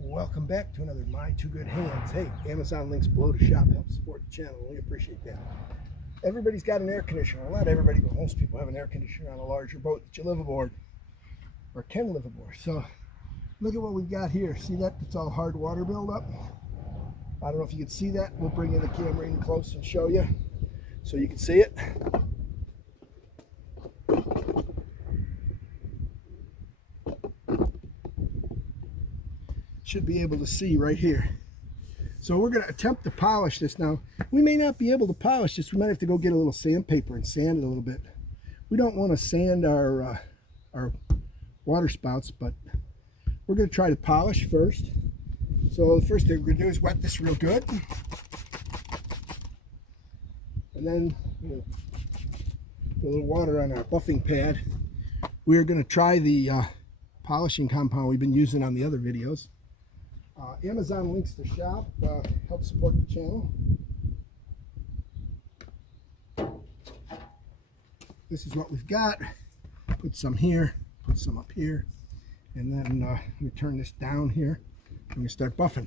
Welcome back to another My Two Good Hands. Hey, Amazon links below to shop. Help support the channel. We appreciate that. Everybody's got an air conditioner. Well, not everybody, but most people have an air conditioner on a larger boat that you live aboard or can live aboard. So look at what we've got here. See that? It's all hard water buildup. I don't know if you can see that. We'll bring in the camera in close and show you so you can see it. Should be able to see right here. So we're going to attempt to polish this now. We may not be able to polish this. We might have to go get a little sandpaper and sand it a little bit. We don't want to sand our water spouts, but we're going to try to polish first. So the first thing we're going to do is wet this real good. And then put a little water on our buffing pad. We're going to try the polishing compound we've been using on the other videos. Amazon links to shop. Help support the channel. This is what we've got. Put some here, put some up here, and then we turn this down here and we start buffing.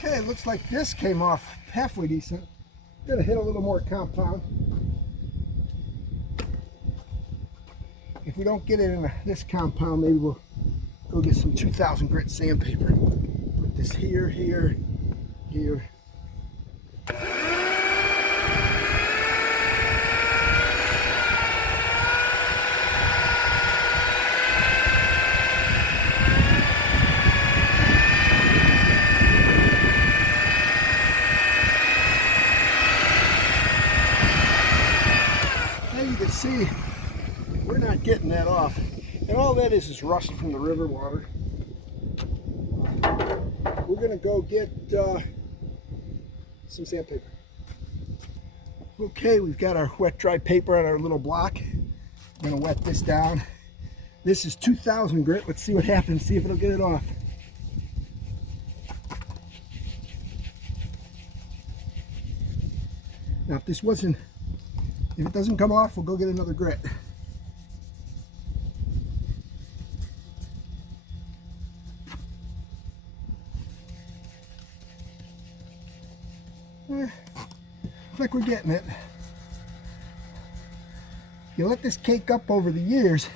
Okay, it looks like this came off halfway decent. Gonna hit a little more compound. If we don't get it in this compound, maybe we'll go get some 2000 grit sandpaper. Put this here, here, here. See, we're not getting that off, and all that is rust from the river water. We're gonna go get some sandpaper. Okay, we've got our wet dry paper on our little block. I'm gonna wet this down. This is 2000 grit. Let's see what happens, see if it'll get it off. Now if it doesn't come off, we'll go get another grit. Looks like we're getting it. You let this cake up over the years,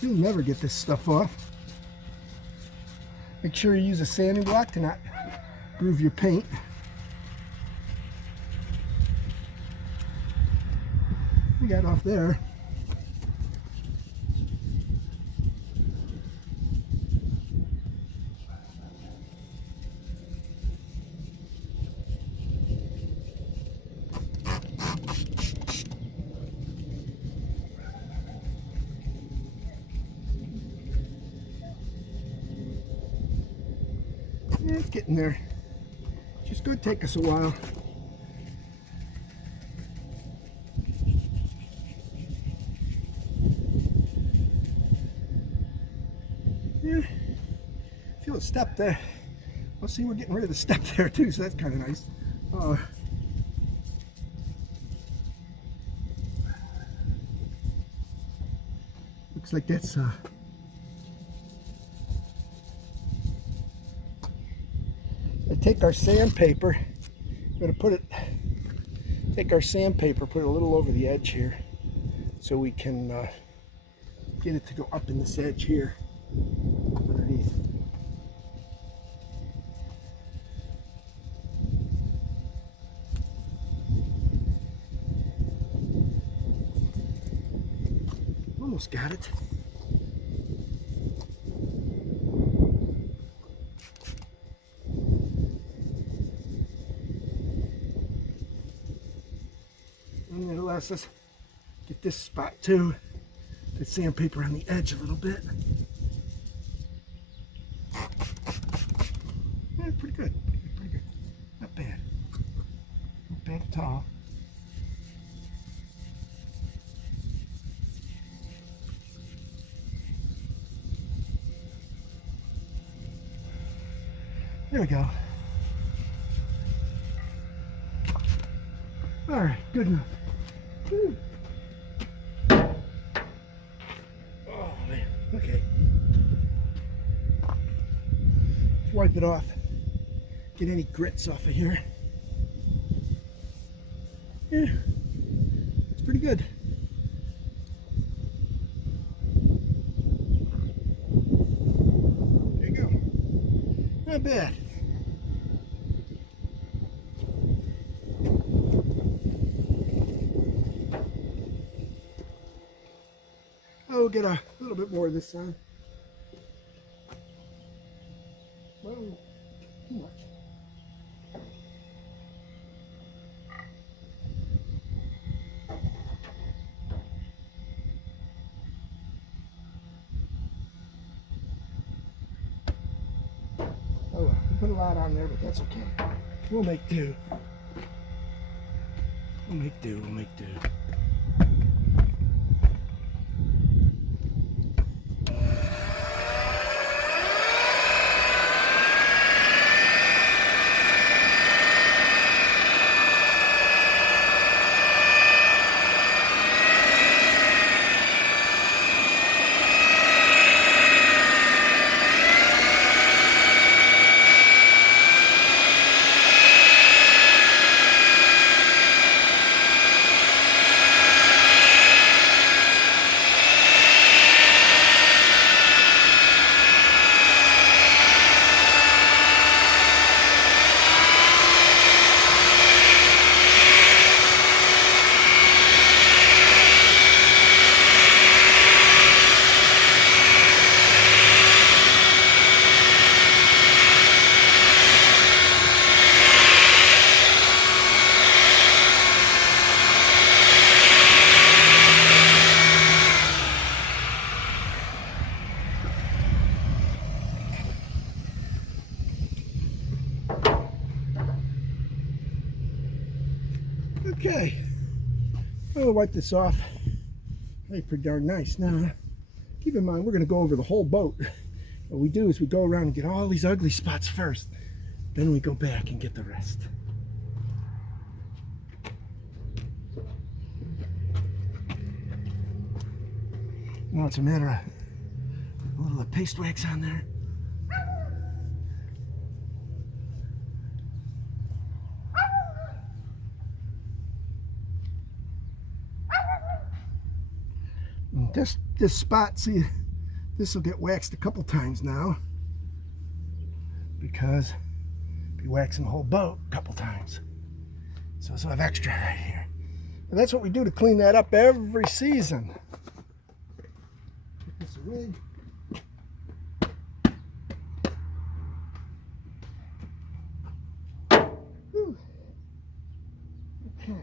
you'll never get this stuff off. Make sure you use a sanding block to not groove your paint. We got off there. Yeah, it's getting there. Just gonna take us a while. Yeah, feel a step there. Well, see, we're getting rid of the step there too, so that's kind of nice. Looks like that's I take our sandpaper. I'm going to take our sandpaper, put it a little over the edge here, so we can get it to go up in this edge here underneath. Almost got it. And it'll let us get this spot too. The sandpaper on the edge a little bit. Yeah, pretty good. Pretty good. Not bad. Not bad at all. There we go. All right, good enough. Woo. Oh man, okay. Let's wipe it off. Get any grits off of here. Yeah, it's pretty good. There you go. Not bad. We'll get a little bit more this time. Well, too much. Oh, we put a lot on there, but that's okay. We'll make do. We'll make do. We'll make do. Okay, I'll wipe this off. Hey, pretty darn nice. Now, keep in mind, we're going to go over the whole boat. What we do is we go around and get all these ugly spots first. Then we go back and get the rest. Now it's a matter of a little of paste wax on there. This spot, see, this will get waxed a couple times now because I'll be waxing the whole boat a couple times. So this will have extra right here. And that's what we do to clean that up every season. Put this away. Whew. Okay.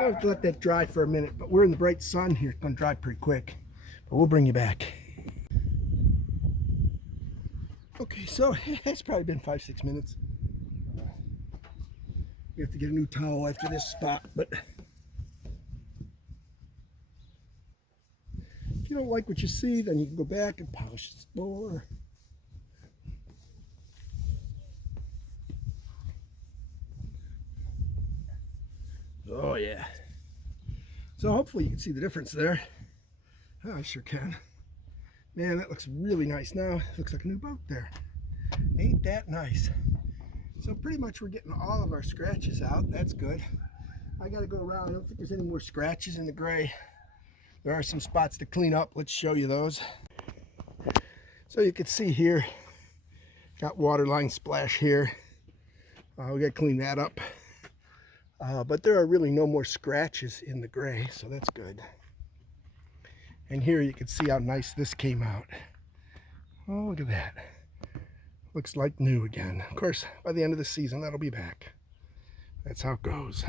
I'll have to let that dry for a minute, but we're in the bright sun here. It's going to dry pretty quick, but we'll bring you back. Okay, so it's probably been 5-6 minutes. We have to get a new towel after this spot, but if you don't like what you see, then you can go back and polish the floor. Oh yeah. So hopefully you can see the difference there. Oh, I sure can. Man, that looks really nice now. Looks like a new boat there. Ain't that nice? So pretty much we're getting all of our scratches out. That's good. I got to go around. I don't think there's any more scratches in the gray. There are some spots to clean up. Let's show you those. So you can see here, got waterline splash here. We got to clean that up. But there are really no more scratches in the gray, so that's good. And here you can see how nice this came out. Oh, look at that. Looks like new again. Of course, by the end of the season, that'll be back. That's how it goes.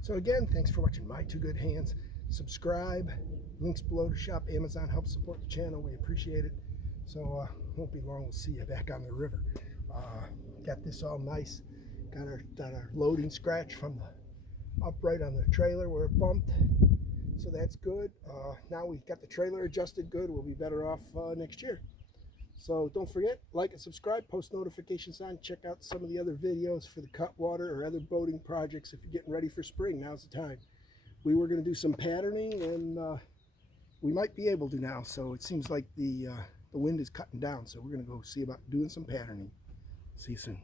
So again, thanks for watching My Two Good Hands. Subscribe. Links below to shop. Amazon helps support the channel. We appreciate it. So won't be long. We'll see you back on the river. Got this all nice. Got our loading scratch from the upright on the trailer where it bumped. So that's good. Now we've got the trailer adjusted good. We'll be better off next year. So don't forget, like and subscribe, post notifications on, check out some of the other videos for the Cutwater or other boating projects if you're getting ready for spring. Now's the time. We were going to do some patterning, and we might be able to now. So it seems like the wind is cutting down, so we're going to go see about doing some patterning. See you soon.